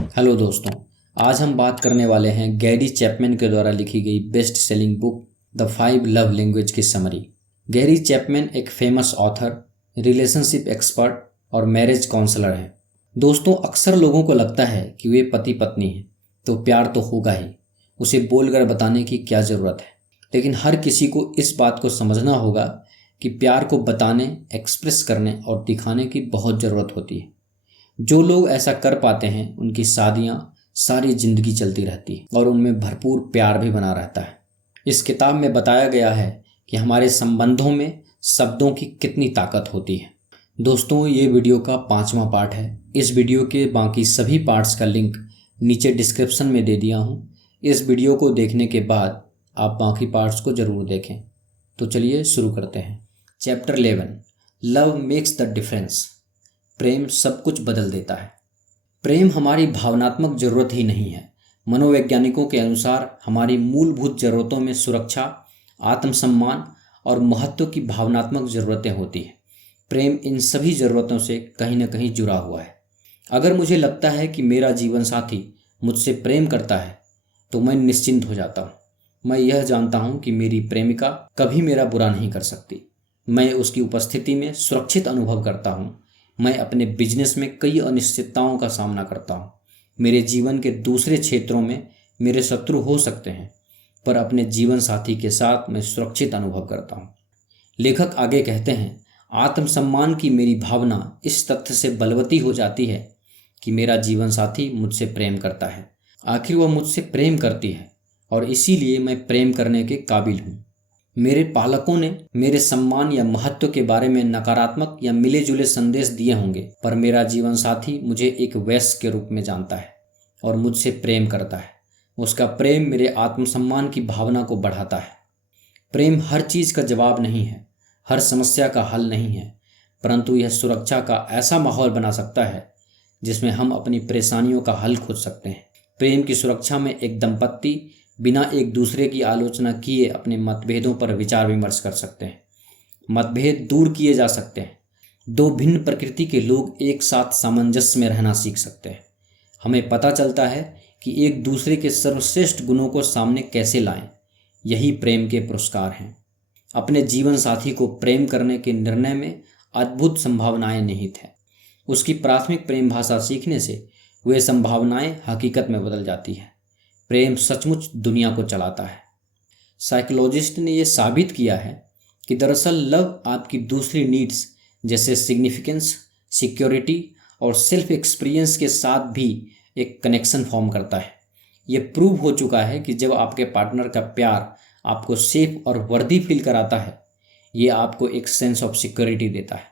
Hello दोस्तों। आज हम बात करने वाले हैं गैरी चैपमैन के द्वारा लिखी गई best selling book the 5 love language की समरी। गैरी चैपमैन एक फेमस ऑथर, रिलेशनशिप एक्सपर्ट और मैरिज काउंसलर हैं। दोस्तों, अक्सर लोगों को लगता है कि वे पति पत्नी हैं तो प्यार तो होगा ही, उसे बोलकर बताने की क्या ज़रूरत है। लेकिन हर किसी को इस बात को समझना होगा कि प्यार को बताने, एक्सप्रेस करने और दिखाने की बहुत ज़रूरत होती है। जो लोग ऐसा कर पाते हैं उनकी शादियां सारी जिंदगी चलती रहती है और उनमें भरपूर प्यार भी बना रहता है। इस किताब में बताया गया है कि हमारे संबंधों में शब्दों की कितनी ताकत होती है। दोस्तों, ये वीडियो का 5वां पार्ट है। इस वीडियो के बाकी सभी पार्ट्स का लिंक नीचे डिस्क्रिप्शन में दे दिया हूँ। इस वीडियो को देखने के बाद आप बाकी पार्ट्स को ज़रूर देखें। तो चलिए शुरू करते हैं। Chapter 11, love makes the difference. प्रेम सब कुछ बदल देता है। प्रेम हमारी भावनात्मक जरूरत ही नहीं है। मनोवैज्ञानिकों के अनुसार हमारी मूलभूत जरूरतों में सुरक्षा, आत्मसम्मान और महत्व की भावनात्मक ज़रूरतें होती हैं। प्रेम इन सभी ज़रूरतों से कहीं न कहीं जुड़ा हुआ है। अगर मुझे लगता है कि मेरा जीवन साथी मुझसे प्रेम करता है तो मैं निश्चिंत हो जाता हूँ। मैं यह जानता हूँ कि मेरी प्रेमिका कभी मेरा बुरा नहीं कर सकती। मैं उसकी उपस्थिति में सुरक्षित अनुभव करता हूँ। मैं अपने बिजनेस में कई अनिश्चितताओं का सामना करता हूँ। मेरे जीवन के दूसरे क्षेत्रों में मेरे शत्रु हो सकते हैं, पर अपने जीवन साथी के साथ मैं सुरक्षित अनुभव करता हूँ। लेखक आगे कहते हैं, आत्मसम्मान की मेरी भावना इस तथ्य से बलवती हो जाती है कि मेरा जीवन साथी मुझसे प्रेम करता है। आखिर वह मुझसे प्रेम करती है और इसीलिए मैं प्रेम करने के काबिल हूँ। मेरे पालकों ने मेरे सम्मान या महत्व के बारे में नकारात्मक या मिले जुले संदेश दिए होंगे, पर मेरा जीवन साथी मुझे एक वैश्य के रूप में जानता है और मुझसे प्रेम करता है। उसका प्रेम मेरे आत्मसम्मान की भावना को बढ़ाता है। प्रेम हर चीज़ का जवाब नहीं है, हर समस्या का हल नहीं है, परंतु यह सुरक्षा का ऐसा माहौल बना सकता है जिसमें हम अपनी परेशानियों का हल खोज सकते हैं। प्रेम की सुरक्षा में एक दंपत्ति बिना एक दूसरे की आलोचना किए अपने मतभेदों पर विचार विमर्श कर सकते हैं। मतभेद दूर किए जा सकते हैं। दो भिन्न प्रकृति के लोग एक साथ सामंजस्य में रहना सीख सकते हैं। हमें पता चलता है कि एक दूसरे के सर्वश्रेष्ठ गुणों को सामने कैसे लाएं। यही प्रेम के पुरस्कार हैं। अपने जीवन साथी को प्रेम करने के निर्णय में अद्भुत संभावनाएं निहित हैं। उसकी प्राथमिक प्रेम भाषा सीखने से वे संभावनाएं हकीकत में बदल जाती हैं। प्रेम सचमुच दुनिया को चलाता है। साइकोलॉजिस्ट ने यह साबित किया है कि दरअसल लव आपकी दूसरी नीड्स जैसे सिग्निफिकेंस, सिक्योरिटी और सेल्फ एक्सपीरियंस के साथ भी एक कनेक्शन फॉर्म करता है। यह प्रूव हो चुका है कि जब आपके पार्टनर का प्यार आपको सेफ और वर्दी फील कराता है, ये आपको एक सेंस ऑफ सिक्योरिटी देता है।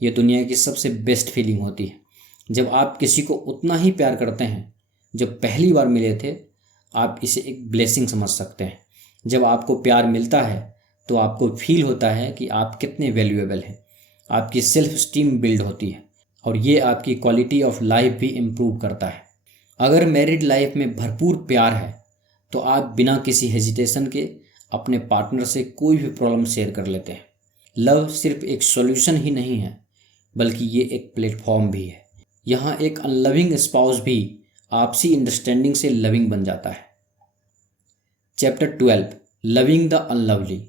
ये दुनिया की सबसे बेस्ट फीलिंग होती है। जब आप किसी को उतना ही प्यार करते हैं जब पहली बार मिले थे, आप इसे एक ब्लेसिंग समझ सकते हैं। जब आपको प्यार मिलता है तो आपको फील होता है कि आप कितने वैल्यूएबल हैं। आपकी सेल्फ स्टीम बिल्ड होती है और ये आपकी क्वालिटी ऑफ लाइफ भी इम्प्रूव करता है। अगर मैरिड लाइफ में भरपूर प्यार है तो आप बिना किसी हेजिटेशन के अपने पार्टनर से कोई भी प्रॉब्लम शेयर कर लेते हैं। लव सिर्फ एक सॉल्यूशन ही नहीं है, बल्कि ये एक प्लेटफॉर्म भी है। यहाँ एक अनलविंग स्पाउस भी आपसी अंडरस्टैंडिंग से लविंग बन जाता है। Chapter 12, loving the unlovely.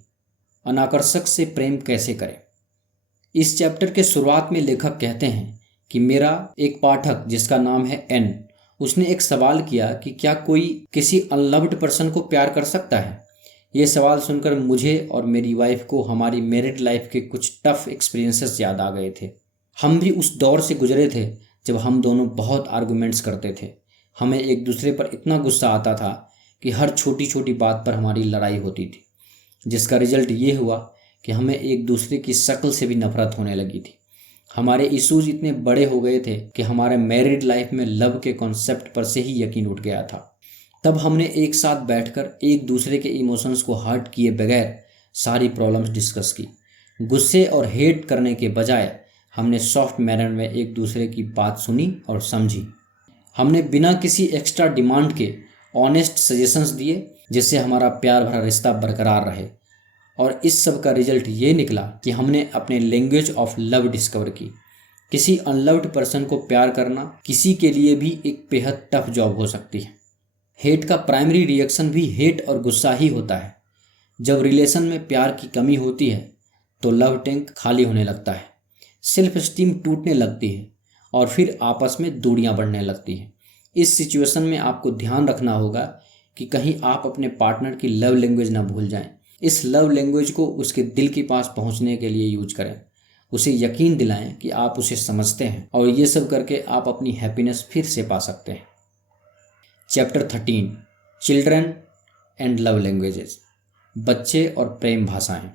अनाकर्षक से प्रेम कैसे करें। इस चैप्टर के शुरुआत में लेखक कहते हैं कि मेरा एक पाठक जिसका नाम है एन, उसने एक सवाल किया कि क्या कोई किसी अनलव्ड पर्सन को प्यार कर सकता है। ये सवाल सुनकर मुझे और मेरी वाइफ को हमारी मैरिड लाइफ के कुछ टफ एक्सपीरियंसेस याद आ गए थे। हम भी उस दौर से गुजरे थे जब हम दोनों बहुत आर्गुमेंट्स करते थे। हमें एक दूसरे पर इतना गुस्सा आता था कि हर छोटी छोटी बात पर हमारी लड़ाई होती थी, जिसका रिजल्ट ये हुआ कि हमें एक दूसरे की शक्ल से भी नफरत होने लगी थी। हमारे इश्यूज इतने बड़े हो गए थे कि हमारे मैरिड लाइफ में लव के कॉन्सेप्ट पर से ही यकीन उठ गया था। तब हमने एक साथ बैठकर एक दूसरे के इमोशंस को हर्ट किए बगैर सारी प्रॉब्लम्स डिस्कस की। गुस्से और हेट करने के बजाय हमने सॉफ्ट मैनर में एक दूसरे की बात सुनी और समझी। हमने बिना किसी एक्स्ट्रा डिमांड के ऑनेस्ट सजेशंस दिए जिससे हमारा प्यार भरा रिश्ता बरकरार रहे। और इस सब का रिजल्ट ये निकला कि हमने अपने लैंग्वेज ऑफ लव डिस्कवर की। किसी अनलव्ड पर्सन को प्यार करना किसी के लिए भी एक बेहद टफ जॉब हो सकती है। हेट का प्राइमरी रिएक्शन भी हेट और गुस्सा ही होता है। जब रिलेशन में प्यार की कमी होती है तो लव टैंक खाली होने लगता है, सेल्फ स्टीम टूटने लगती है और फिर आपस में दूरियां बढ़ने लगती हैं। इस सिचुएशन में आपको ध्यान रखना होगा कि कहीं आप अपने पार्टनर की लव लैंग्वेज ना भूल जाएं। इस लव लैंग्वेज को उसके दिल के पास पहुंचने के लिए यूज करें। उसे यकीन दिलाएं कि आप उसे समझते हैं और ये सब करके आप अपनी हैप्पीनेस फिर से पा सकते हैं। Chapter 13 children and love languages, बच्चे और प्रेम भाषाएं।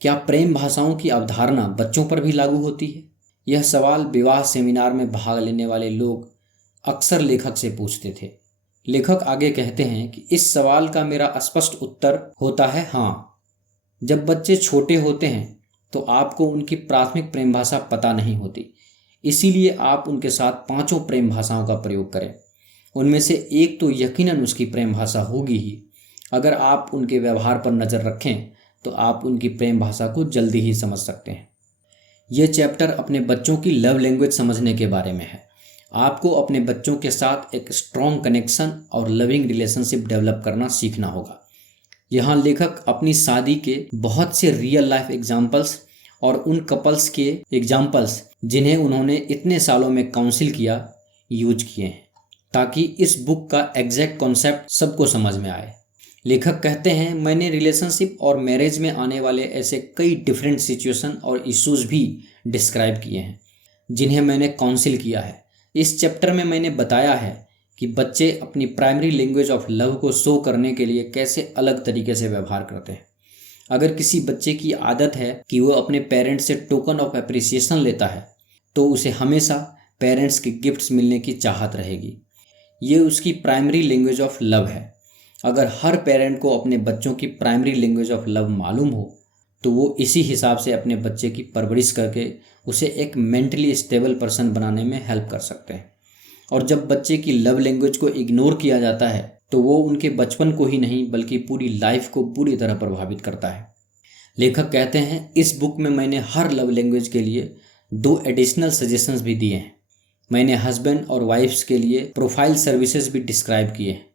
क्या प्रेम भाषाओं की अवधारणा बच्चों पर भी लागू होती है? यह सवाल विवाह सेमिनार में भाग लेने वाले लोग अक्सर लेखक से पूछते थे। लेखक आगे कहते हैं कि इस सवाल का मेरा स्पष्ट उत्तर होता है हाँ। जब बच्चे छोटे होते हैं तो आपको उनकी प्राथमिक प्रेम भाषा पता नहीं होती, इसीलिए आप उनके साथ 5 प्रेम भाषाओं का प्रयोग करें। उनमें से एक तो यकीनन उसकी प्रेम भाषा होगी ही। अगर आप उनके व्यवहार पर नज़र रखें तो आप उनकी प्रेम भाषा को जल्दी ही समझ सकते हैं। यह चैप्टर अपने बच्चों की लव लैंग्वेज समझने के बारे में है। आपको अपने बच्चों के साथ एक स्ट्रॉन्ग कनेक्शन और लविंग रिलेशनशिप डेवलप करना सीखना होगा। यहाँ लेखक अपनी शादी के बहुत से रियल लाइफ एग्जाम्पल्स और उन कपल्स के एग्जाम्पल्स जिन्हें उन्होंने इतने सालों में काउंसिल किया यूज किए हैं, ताकि इस बुक का एग्जैक्ट कॉन्सेप्ट सबको समझ में आए। लेखक कहते हैं, मैंने रिलेशनशिप और मैरिज में आने वाले ऐसे कई डिफरेंट सिचुएशन और इश्यूज भी डिस्क्राइब किए हैं जिन्हें मैंने काउंसिल किया है। इस चैप्टर में मैंने बताया है कि बच्चे अपनी प्राइमरी लैंग्वेज ऑफ लव को शो करने के लिए कैसे अलग तरीके से व्यवहार करते हैं। अगर किसी बच्चे की आदत है कि वो अपने पेरेंट्स से टोकन ऑफ एप्रिसिएशन लेता है तो उसे हमेशा पेरेंट्स के गिफ्ट्स मिलने की चाहत रहेगी। ये उसकी प्राइमरी लैंग्वेज ऑफ लव है। अगर हर पेरेंट को अपने बच्चों की प्राइमरी लैंग्वेज ऑफ लव मालूम हो तो वो इसी हिसाब से अपने बच्चे की परवरिश करके उसे एक मेंटली स्टेबल पर्सन बनाने में हेल्प कर सकते हैं। और जब बच्चे की लव लैंग्वेज को इग्नोर किया जाता है तो वो उनके बचपन को ही नहीं बल्कि पूरी लाइफ को बुरी तरह प्रभावित करता है। लेखक कहते हैं, इस बुक में मैंने हर लव लैंग्वेज के लिए 2 एडिशनल सजेशंस भी दिए हैं। मैंने हस्बैंड और वाइफ्स के लिए प्रोफाइल सर्विसेज भी डिस्क्राइब किए हैं,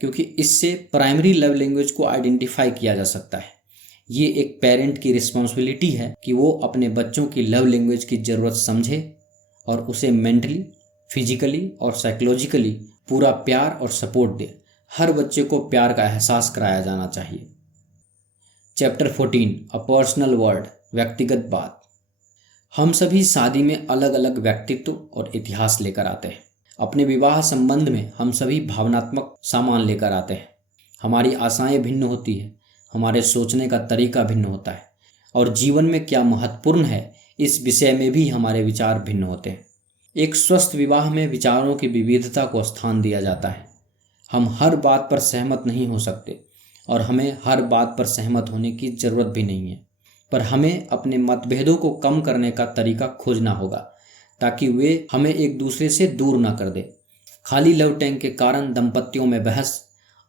क्योंकि इससे प्राइमरी लव लैंग्वेज को आइडेंटिफाई किया जा सकता है। ये एक पेरेंट की रिस्पॉन्सिबिलिटी है कि वो अपने बच्चों की लव लैंग्वेज की ज़रूरत समझे और उसे मेंटली, फिजिकली और साइकोलॉजिकली पूरा प्यार और सपोर्ट दे। हर बच्चे को प्यार का एहसास कराया जाना चाहिए। चैप्टर 14 अ पर्सनल वर्ड, व्यक्तिगत बात। हम सभी शादी में अलग अलग व्यक्तित्व और इतिहास लेकर आते हैं। अपने विवाह संबंध में हम सभी भावनात्मक सामान लेकर आते हैं। हमारी आशाएं भिन्न होती है, हमारे सोचने का तरीका भिन्न होता है और जीवन में क्या महत्वपूर्ण है इस विषय में भी हमारे विचार भिन्न होते हैं। एक स्वस्थ विवाह में विचारों की विविधता को स्थान दिया जाता है। हम हर बात पर सहमत नहीं हो सकते और हमें हर बात पर सहमत होने की ज़रूरत भी नहीं है, पर हमें अपने मतभेदों को कम करने का तरीका खोजना होगा ताकि वे हमें एक दूसरे से दूर ना कर दे। खाली लव टैंक के कारण दंपतियों में बहस,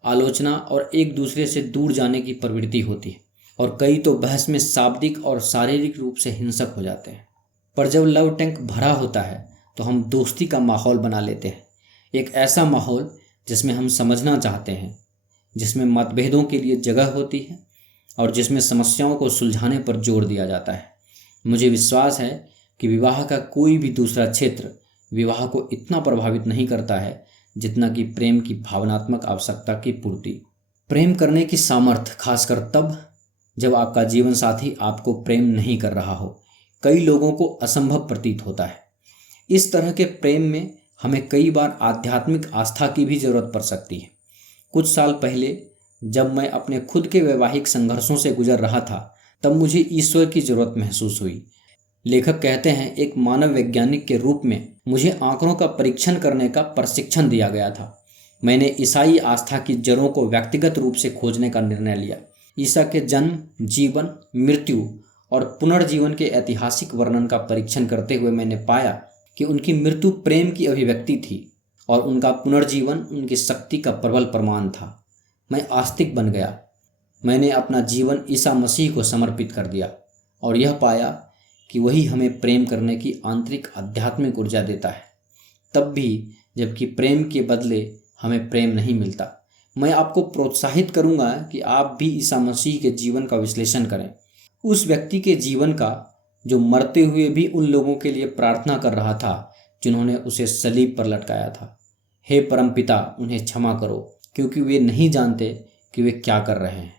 आलोचना और एक दूसरे से दूर जाने की प्रवृत्ति होती है और कई तो बहस में शाब्दिक और शारीरिक रूप से हिंसक हो जाते हैं। पर जब लव टैंक भरा होता है तो हम दोस्ती का माहौल बना लेते हैं, एक ऐसा माहौल जिसमें हम समझना चाहते हैं, जिसमें मतभेदों के लिए जगह होती है और जिसमें समस्याओं को सुलझाने पर जोर दिया जाता है। मुझे विश्वास है कि विवाह का कोई भी दूसरा क्षेत्र विवाह को इतना प्रभावित नहीं करता है जितना कि प्रेम की भावनात्मक आवश्यकता की पूर्ति। प्रेम करने की सामर्थ्य, खासकर तब जब आपका जीवन साथी आपको प्रेम नहीं कर रहा हो, कई लोगों को असंभव प्रतीत होता है। इस तरह के प्रेम में हमें कई बार आध्यात्मिक आस्था की भी जरूरत पड़ सकती है। कुछ साल पहले जब मैं अपने खुद के वैवाहिक संघर्षों से गुजर रहा था तब मुझे ईश्वर की जरूरत महसूस हुई। लेखक कहते हैं, एक मानव वैज्ञानिक के रूप में मुझे आंकड़ों का परीक्षण करने का प्रशिक्षण दिया गया था। मैंने ईसाई आस्था की जड़ों को व्यक्तिगत रूप से खोजने का निर्णय लिया। ईसा के जन्म, जीवन, मृत्यु और पुनर्जीवन के ऐतिहासिक वर्णन का परीक्षण करते हुए मैंने पाया कि उनकी मृत्यु प्रेम की अभिव्यक्ति थी और उनका पुनर्जीवन उनकी शक्ति का प्रबल प्रमाण था। मैं आस्तिक बन गया। मैंने अपना जीवन ईसा मसीह को समर्पित कर दिया और यह पाया कि वही हमें प्रेम करने की आंतरिक आध्यात्मिक ऊर्जा देता है, तब भी जबकि प्रेम के बदले हमें प्रेम नहीं मिलता। मैं आपको प्रोत्साहित करूंगा कि आप भी ईसा मसीह के जीवन का विश्लेषण करें, उस व्यक्ति के जीवन का जो मरते हुए भी उन लोगों के लिए प्रार्थना कर रहा था जिन्होंने उसे सलीब पर लटकाया था। हे परमपिता, उन्हें क्षमा करो क्योंकि वे नहीं जानते कि वे क्या कर रहे हैं।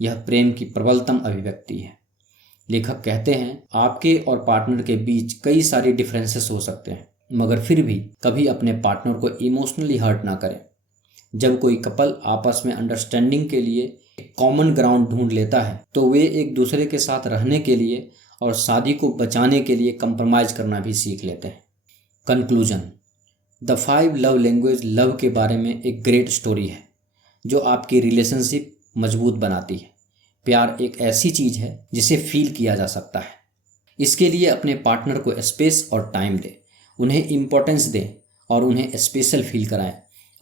यह प्रेम की प्रबलतम अभिव्यक्ति है। लेखक कहते हैं, आपके और पार्टनर के बीच कई सारी डिफरेंसेस हो सकते हैं, मगर फिर भी कभी अपने पार्टनर को इमोशनली हर्ट ना करें। जब कोई कपल आपस में अंडरस्टैंडिंग के लिए एक कॉमन ग्राउंड ढूंढ लेता है तो वे एक दूसरे के साथ रहने के लिए और शादी को बचाने के लिए कंप्रोमाइज करना भी सीख लेते हैं। Conclusion, the 5 love language love के बारे में एक ग्रेट स्टोरी है जो आपकी रिलेशनशिप मजबूत बनाती है। प्यार एक ऐसी चीज़ है जिसे फील किया जा सकता है। इसके लिए अपने पार्टनर को स्पेस और टाइम दें, उन्हें इम्पोर्टेंस दें और उन्हें स्पेशल फील कराएं।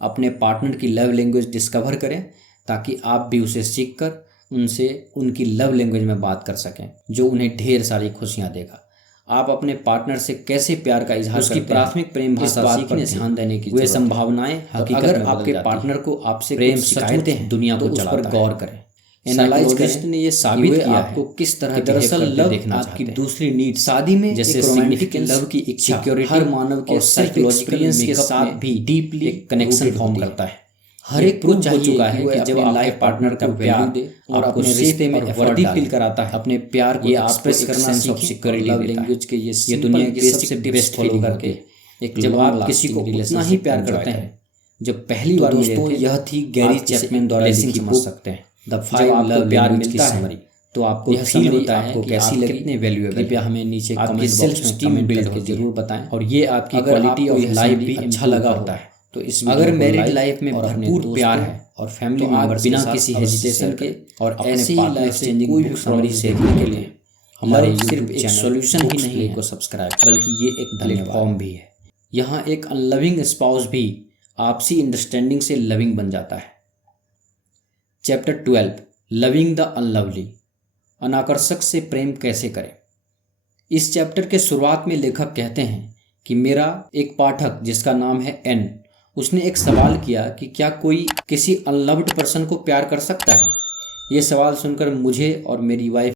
अपने पार्टनर की लव लैंग्वेज डिस्कवर करें ताकि आप भी उसे सीखकर उनसे उनकी लव लैंग्वेज में बात कर सकें जो उन्हें ढेर सारी खुशियां देगा। आप अपने पार्टनर से कैसे प्यार का इजहार करते हैं, उसकी प्राथमिक प्रेम भाषा सीखने से ध्यान देने की वे संभावनाएं अगर आपके पार्टनर को आपसे प्रेम सिखाते हैं दुनिया को उस पर गौर करें, एनालाइज करें। ने ये साबित किया आपको किस तरह दरअसल लव आपकी दूसरी नीड शादी में जैसे सिग्निफिकेंस लव की इच्छा हर मानव के साइकोलॉजिकल के साथ भी डीपली कनेक्शन फॉर्म करता है। हर एक प्रूव हो चुका है कि जब आप लाइफ पार्टनर का प्यार दे और अपने रिश्ते में वर्दी फील कराता है, अपने प्यार को एक्सप्रेस करना सीखें। लव लैंग्वेज के ये दुनिया की सबसे बेस्ट फॉलो करके एक जब आप किसी को उतना ही प्यार करते हैं जब पहली बार दोस्तों यह थी गैरी चैपमैन द्वारा लिखी बुक सकते हैं द 5 लव लैंग्वेज की समरी। तो आपको यह फील होता है कि कैसी लगी, कितने वैल्यूएबल, कृपया हमें नीचे कमेंट बॉक्स में कमेंट करके जरूर बताएं। और ये आपकी क्वालिटी ऑफ लाइफ भी अच्छा लगा होता है तो इस अगर मैरिड लाइफ में भरपूर प्यार है और फैमिली मेंबर्स बिना किसी हेजिटेशन के और ऐसे ही लाइफ चेंजिंग कोई भी समरी सीखने के लिए हमारे सिर्फ एक सॉल्यूशन ही नहीं है को सब्सक्राइब, बल्कि ये एक प्लेटफॉर्म भी है। यहाँ एक अनलविंग स्पाउस भी आपसी अंडरस्टैंडिंग से लविंग बन जाता है। चैप्टर 12, लविंग द अनलवली, अनाकर्षक से प्रेम कैसे करें। इस चैप्टर के शुरुआत में लेखक कहते हैं कि मेरा एक पाठक जिसका नाम है एन, उसने एक सवाल किया कि क्या कोई किसी अनलव्ड पर्सन को प्यार कर सकता है। ये सवाल सुनकर मुझे और मेरी वाइफ